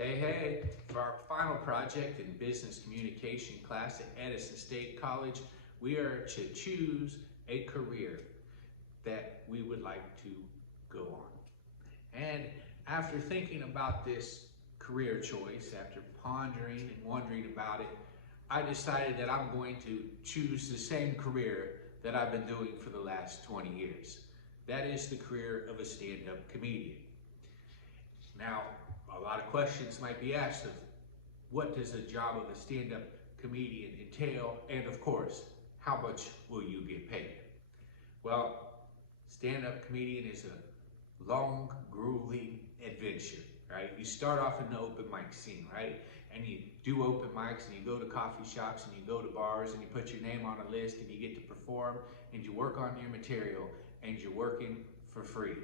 Hey, for our final project in business communication class at Edison State College, we are to choose a career that we would like to go on. And after thinking about this career choice, after pondering and wondering about it, I decided that I'm going to choose the same career that I've been doing for the last 20 years. That is the career of a stand-up comedian. Now, a lot of questions might be asked of what does the job of a stand-up comedian entail, and of course, how much will you get paid? Well, stand-up comedian is a long, grueling adventure, right? You start off in the open mic scene, right? And you do open mics and you go to coffee shops and you go to bars and you put your name on a list and you get to perform and you work on your material and you're working for free.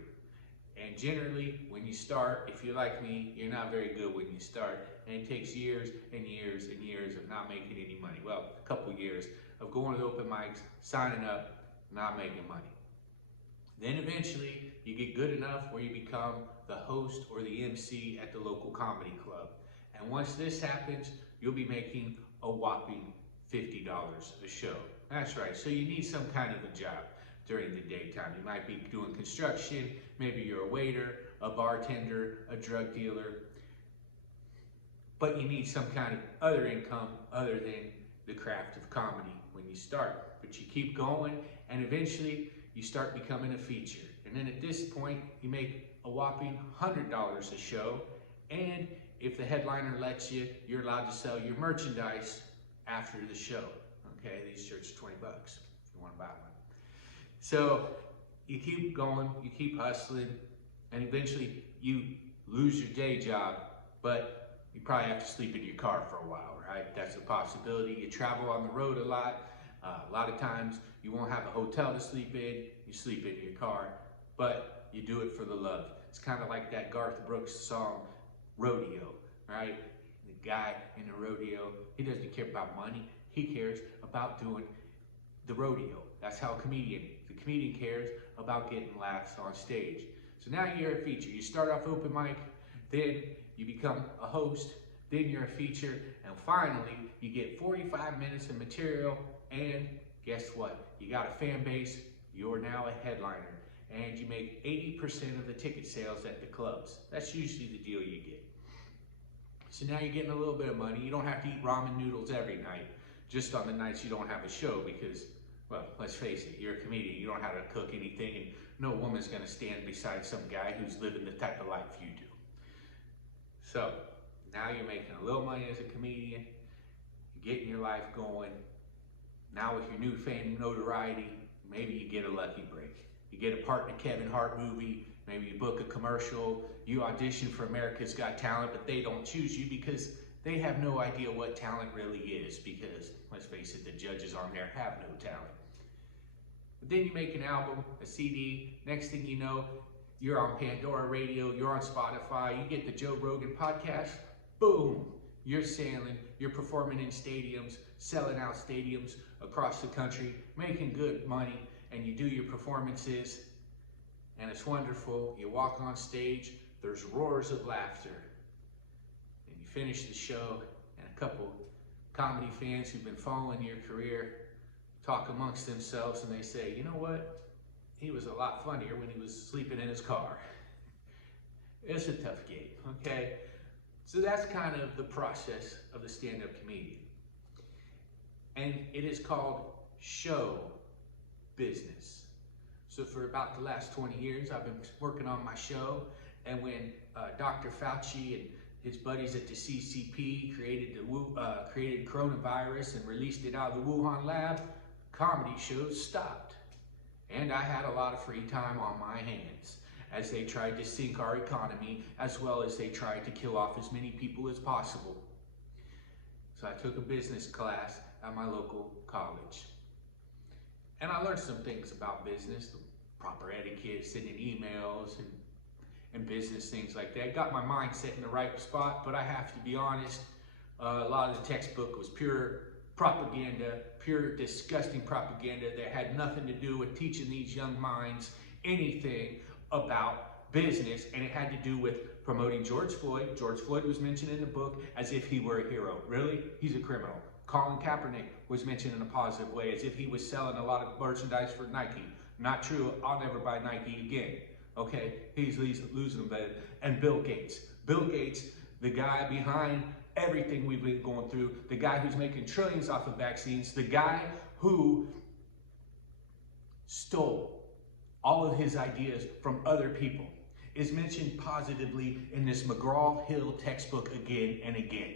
And generally, when you start, if you're like me, you're not very good when you start, and it takes years and years and years of not making any money. Well, a couple years of going to open mics, signing up, not making money. Then eventually, you get good enough where you become the host or the MC at the local comedy club. And once this happens, you'll be making a whopping $50 a show. That's right, so you need some kind of a job during the daytime. You might be doing construction, maybe you're a waiter, a bartender, a drug dealer, but you need some kind of other income other than the craft of comedy when you start. But you keep going, and eventually you start becoming a feature. And then at this point, you make a whopping $100 a show, and if the headliner lets you, you're allowed to sell your merchandise after the show. Okay, these shirts are 20 bucks if you want to buy one. So you keep going, you keep hustling, and eventually you lose your day job, but you probably have to sleep in your car for a while, right? That's a possibility. You travel on the road a lot of times you won't have a hotel to sleep in, you sleep in your car, but you do it for the love. It's kind of like that Garth Brooks song, Rodeo, right? The guy in the rodeo, he doesn't care about money, he cares about doing the rodeo. That's how the comedian cares about getting laughs on stage. So now you're a feature. You start off open mic, then you become a host, then you're a feature, and finally you get 45 minutes of material, and guess what? You got a fan base, you're now a headliner, and you make 80% of the ticket sales at the clubs. That's usually the deal you get. So now you're getting a little bit of money. You don't have to eat ramen noodles every night, just on the nights you don't have a show, because, well, let's face it, you're a comedian, you don't know how to cook anything, and no woman's gonna stand beside some guy who's living the type of life you do. So, now you're making a little money as a comedian, you're getting your life going. Now with your new fame and notoriety, maybe you get a lucky break. You get a part in a Kevin Hart movie, maybe you book a commercial, you audition for America's Got Talent, but they don't choose you because they have no idea what talent really is, because, let's face it, the judges on there have no talent. But then you make an album, a CD, next thing you know, you're on Pandora Radio, you're on Spotify, you get the Joe Rogan podcast, boom, you're sailing, you're performing in stadiums, selling out stadiums across the country, making good money, and you do your performances, and it's wonderful. You walk on stage, there's roars of laughter. Finish the show, and a couple comedy fans who've been following your career talk amongst themselves, and they say, you know what? He was a lot funnier when he was sleeping in his car. It's a tough game, okay? So that's kind of the process of the stand-up comedian. And it is called show business. So for about the last 20 years, I've been working on my show, and when Dr. Fauci and his buddies at the CCP created coronavirus and released it out of the Wuhan lab, comedy shows stopped. And I had a lot of free time on my hands as they tried to sink our economy, as well as they tried to kill off as many people as possible. So I took a business class at my local college. And I learned some things about business, the proper etiquette, sending emails, and business things like that. Got my mindset in the right spot, but I have to be honest, a lot of the textbook was pure propaganda, pure disgusting propaganda that had nothing to do with teaching these young minds anything about business, and it had to do with promoting George Floyd. George Floyd was mentioned in the book as if he were a hero. Really? He's a criminal. Colin Kaepernick was mentioned in a positive way as if he was selling a lot of merchandise for Nike. Not true. I'll never buy Nike again. Okay? He's losing them. And Bill Gates. Bill Gates, the guy behind everything we've been going through, the guy who's making trillions off of vaccines, the guy who stole all of his ideas from other people, is mentioned positively in this McGraw-Hill textbook again and again.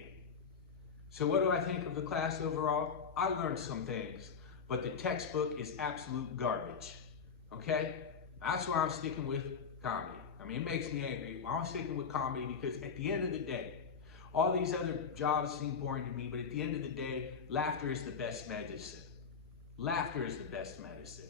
So what do I think of the class overall? I learned some things, but the textbook is absolute garbage, okay? That's why I'm sticking with comedy. I mean, it makes me angry. I'm sticking with comedy because at the end of the day, all these other jobs seem boring to me, but at the end of the day, laughter is the best medicine. Laughter is the best medicine,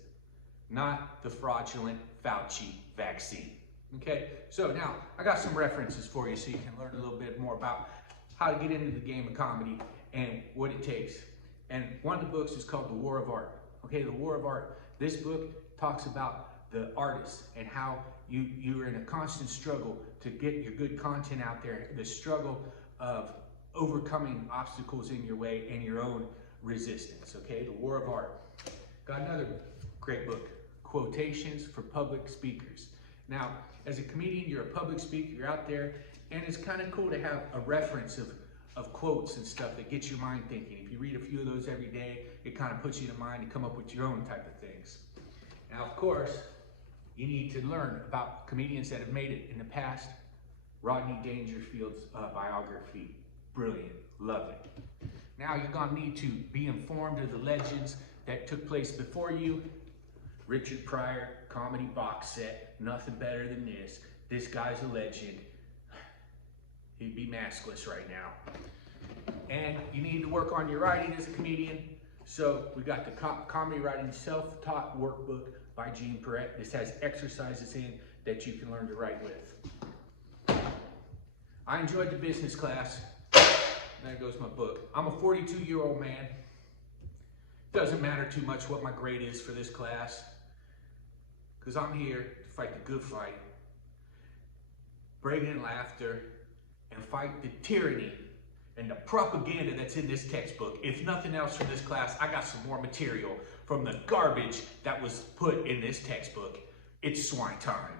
not the fraudulent Fauci vaccine. Okay, so now I got some references for you so you can learn a little bit more about how to get into the game of comedy and what it takes. And one of the books is called The War of Art. Okay, The War of Art. This book talks about the artists and how you're in a constant struggle to get your good content out there, the struggle of overcoming obstacles in your way and your own resistance. Okay, The War of Art. Got another great book, Quotations for Public Speakers. Now, as a comedian, you're a public speaker, you're out there, and it's kind of cool to have a reference of quotes and stuff that gets your mind thinking. If you read a few of those every day, it kind of puts you to mind to come up with your own type of things. Now, of course, you need to learn about comedians that have made it in the past. Rodney Dangerfield's biography, brilliant, love it. Now you're gonna need to be informed of the legends that took place before you. Richard Pryor, comedy box set, nothing better than this. This guy's a legend. He'd be maskless right now. And you need to work on your writing as a comedian. So we got the Comedy Writing Self-Taught Workbook by Gene Perrette. This has exercises in that you can learn to write with. I enjoyed the business class. There goes my book. I'm a 42-year-old man. Doesn't matter too much what my grade is for this class, because I'm here to fight the good fight, bring in laughter, and fight the tyranny and the propaganda that's in this textbook. If nothing else from this class, I got some more material from the garbage that was put in this textbook. It's swine time.